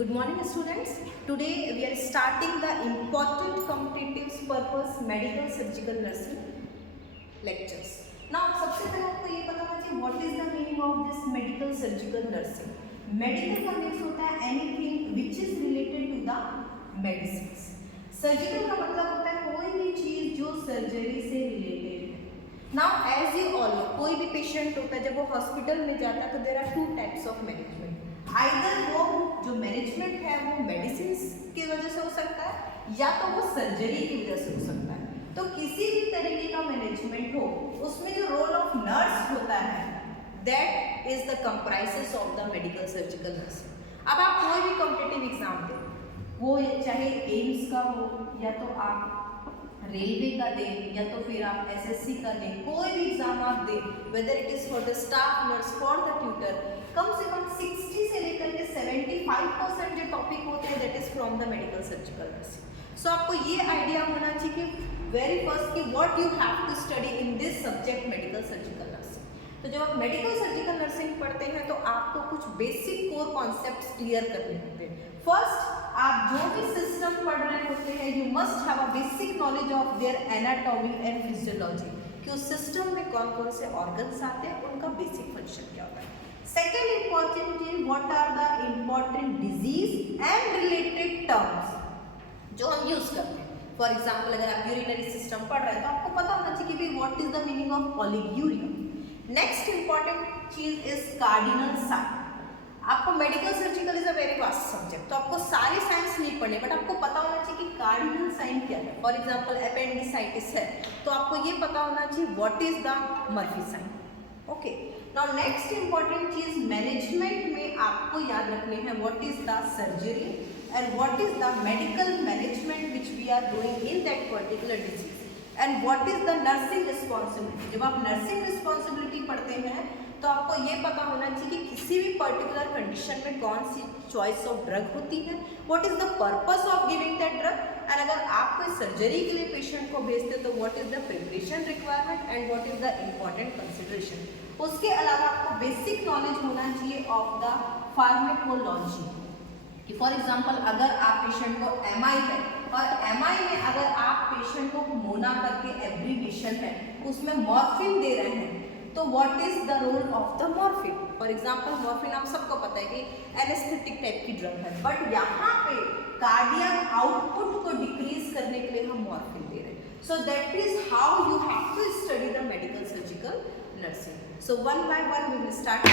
Good morning students. Today we are starting the important competitive purpose medical surgical nursing lectures. Now सबसे पहले आपको ये पता होना चाहिए what is the meaning of this medical surgical nursing. Medical का means होता है anything which is related to the medicines. Surgical का मतलब होता है कोई भी चीज जो सर्जरी से रिलेटेड है. Now as you all know, कोई भी पेशेंट होता है जब वो हॉस्पिटल में जाता है तो there are two types of management. Either वो जो मैनेजमेंट है वो मेडिसिन की वजह से हो सकता है या तो वो सर्जरी की वजह से हो सकता है. तो किसी भी तरीके का मैनेजमेंट हो उसमें जो रोल ऑफ नर्स होता है that is the comprises of the medical surgical nursing. अब आप कोई भी कॉम्पिटिटिव एग्जाम दें, वो चाहे एम्स का हो या तो आप रेलवे का दें या तो फिर आप एसएससी का दें, कोई भी एग्जाम आप दें, whether it is for the staff nurse for the tutor, कम से कम 60 से लेकर के 75% जो टॉपिक होते हैं that is from the medical surgical nursing. So आपको ये आइडिया होना चाहिए कि वेरी फर्स्ट कि what you have to study in this subject medical surgical nursing. तो जब आप मेडिकल सर्जिकल नर्सिंग पढ़ते हैं तो आपको कुछ बेसिक कोर कॉन्सेप्ट्स क्लियर करने होते हैं. फर्स्ट, आप जो भी सिस्टम पढ़ रहे होते हैं you must have a basic knowledge of their anatomy and physiology कि उस सिस्टम में कौन कौन से ऑर्गन्स आते हैं, उनका बेसिक फंक्शन क्या होता है. Second important is what are the important diseases and related terms जो हम यूज करते हैं. फॉर एग्जाम्पल अगर आप यूरिनरी सिस्टम पढ़ रहे हैं तो आपको पता होना चाहिए कि what is the meaning of oliguria. Next important चीज इज कार्डिनल साइन. आपको medical surgical is a very vast subject, तो आपको सारे साइंस नहीं पढ़ने बट आपको पता होना चाहिए कि कार्डिनल साइन क्या है. फॉर एग्जाम्पल अपेंडिसाइटिस है तो आपको ये पता होना चाहिए what is the Murphy sign. Okay, now next important चीज मैनेजमेंट में आपको याद रखने हैं what is the surgery and what is the medical management which we are doing in that particular disease and what is the nursing responsibility. जब आप nursing responsibility पढ़ते हैं तो आपको ये पता होना चाहिए कि किसी भी पर्टिकुलर कंडीशन में कौन सी चॉइस ऑफ ड्रग होती है, what is the purpose of giving that drug, and अगर आप कोई सर्जरी के लिए पेशेंट को भेजते हो तो what is the preparation requirement and what is the important consideration. उसके अलावा आपको बेसिक नॉलेज होना चाहिए ऑफ द फार्माकोलॉजी कि फॉर एग्जाम्पल अगर आप पेशेंट को एमआई है और एमआई में अगर आप पेशेंट को मोना करके एब्रीविएशन है उसमें मॉर्फिन दे रहे हैं तो what is the role of the morphine. For example morphine आप सबको पता है कि एनेस्थेटिक टाइप की ड्रग है बट यहाँ पे कार्डियक आउटपुट को डिक्रीज करने के लिए हम मॉर्फिन दे रहे हैं. So that is how you have to study the medical surgical nursing. So one by one we will start.